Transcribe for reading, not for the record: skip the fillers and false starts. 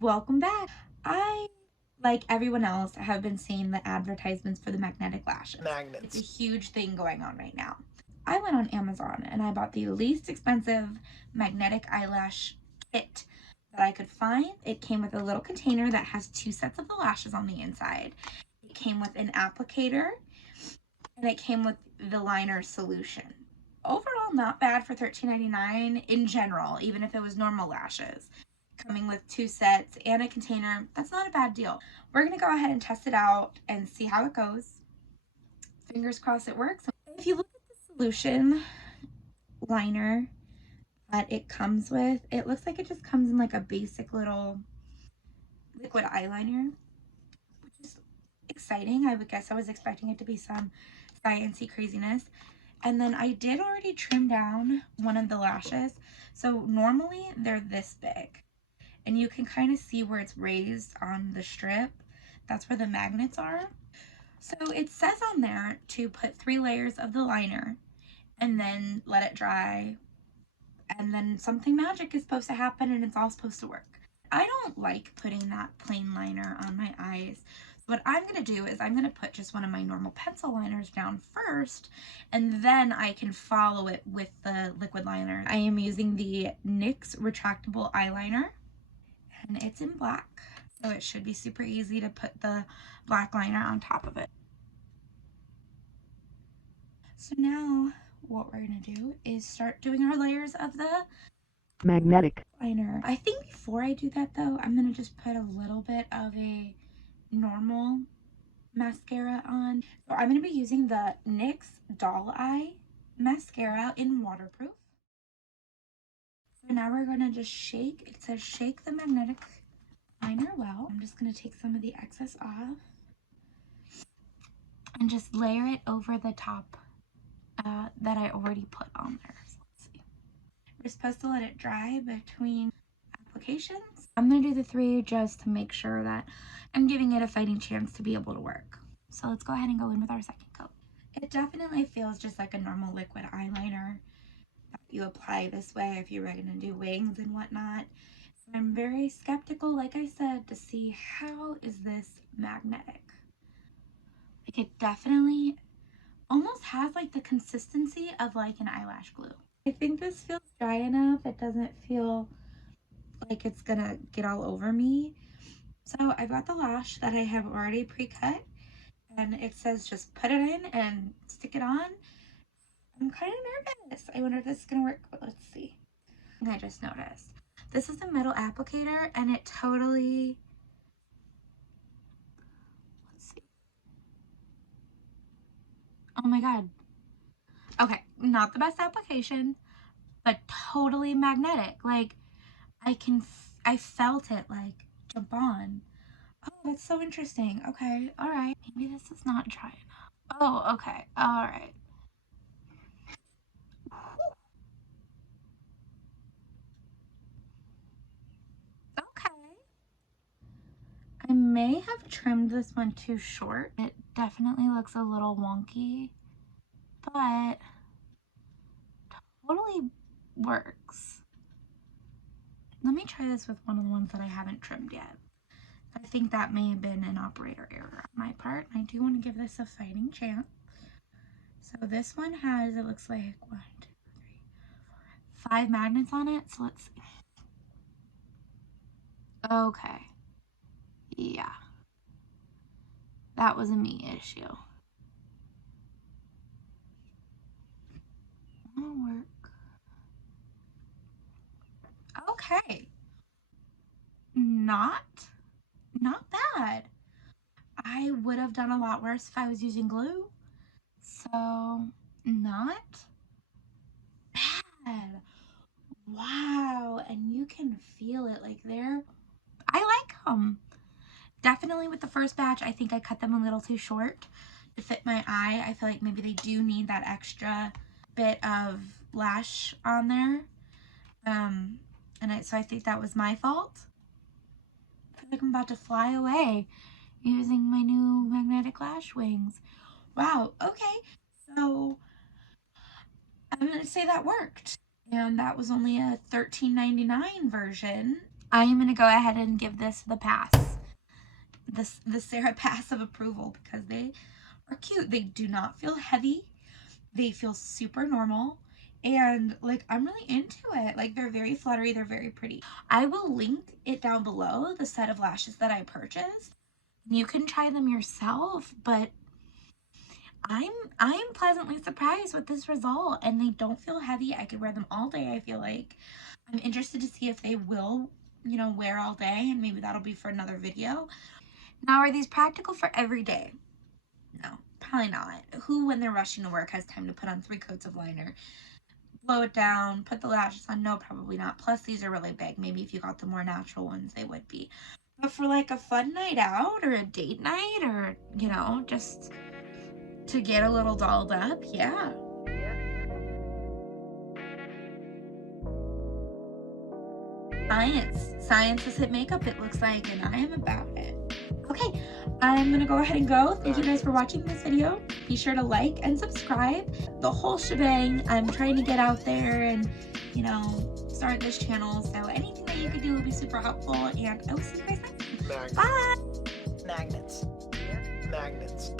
Welcome back. I, like everyone else, have been seeing the advertisements for the magnetic lashes. Magnets. It's a huge thing going on right now. I went on Amazon and I bought the least expensive magnetic eyelash kit that I could find. It came with a little container that has 2 sets of the lashes on the inside. It came with an applicator and it came with the liner solution. Overall, not bad for $13.99 in general, even if it was normal lashes. Coming with 2 sets and a container, that's not a bad deal. We're gonna go ahead and test it out and see how it goes. Fingers crossed it works. If you look at the solution liner that it comes with, it looks like it just comes in like a basic little liquid eyeliner, which is exciting. I would guess I was expecting it to be some sciencey craziness. And then I did already trim down one of the lashes. So normally they're this big. And you can kind of see where it's raised on the strip. That's where the magnets are. So it says on there to put 3 layers of the liner and then let it dry. And then something magic is supposed to happen and it's all supposed to work. I don't like putting that plain liner on my eyes. So what I'm going to do is I'm going to put just one of my normal pencil liners down first, and then I can follow it with the liquid liner. I am using the NYX retractable eyeliner, and it's in black. So it should be super easy to put the black liner on top of it. So now what we're going to do is start doing our layers of the Magnetic liner. I think before I do that though, I'm gonna just put a little bit of a normal mascara on. So I'm gonna be using the NYX Doll Eye mascara in waterproof. So now we're gonna just shake. It says shake the magnetic liner well. I'm just gonna take some of the excess off and just layer it over the top that I already put on there. So let's see. We're supposed to let it dry between applications. I'm going to do the 3 just to make sure that I'm giving it a fighting chance to be able to work. So let's go ahead and go in with our second coat. It definitely feels just like a normal liquid eyeliner that you apply this way if you were going to do wings and whatnot. So I'm very skeptical, like I said, to see how is this magnetic. Like it definitely almost has like the consistency of like an eyelash glue. I think this feels dry enough. It doesn't feel like it's gonna get all over me. So I've got the lash that I have already pre-cut, and it says just put it in and stick it on. I'm kind of nervous. I wonder if this is gonna work, but let's see. I just noticed. This is the metal applicator, and it totally, let's see. Oh my God. Okay, not the best application, but totally magnetic. Like I felt it like jump on. Oh, that's so interesting. Okay, all right. Maybe this is not dry enough. Oh, okay, all right. Okay. I may have trimmed this one too short. It definitely looks a little wonky, but totally works. Let me try this with one of the ones that I haven't trimmed yet. I think that may have been an operator error on my part. I do want to give this a fighting chance. So this one has, it looks like 1, 2, 3, 4, 5 magnets on it. So let's see. Okay. Yeah. That was a me issue. That'll work. Okay. Not bad. I would have done a lot worse if I was using glue. So, not bad. Wow. And you can feel it like there. I like them. Definitely with the first batch, I think I cut them a little too short to fit my eye. I feel like maybe they do need that extra bit of lash on there. So I think that was my fault. I feel like I'm about to fly away using my new magnetic lash wings. Wow, okay. So I'm gonna say that worked. And that was only a $13.99 version. I am going to go ahead and give this the pass. The Sarah pass of approval because they are cute. They do not feel heavy. They feel super normal. And like, I'm really into it. Like, they're very fluttery. They're very pretty. I will link it down below, the set of lashes that I purchased. You can try them yourself, but I'm pleasantly surprised with this result, and they don't feel heavy. I could wear them all day, I feel like. I'm interested to see if they will, you know, wear all day, and maybe that'll be for another video. Now, are these practical for every day? No, probably not. Who, when they're rushing to work, has time to put on 3 coats of liner, blow it down, put the lashes on? No, probably not. Plus, these are really big. Maybe if you got the more natural ones, they would be. But for like a fun night out or a date night, or, you know, just to get a little dolled up, yeah. Science has hit makeup, it looks like, and I am about it. Okay, I'm gonna go ahead and go. Thank you guys for watching this video. Be sure to like and subscribe. The whole shebang. I'm trying to get out there and, you know, start this channel, so anything that you could do would be super helpful, and I will see you guys next time. Bye! Magnets. Magnets.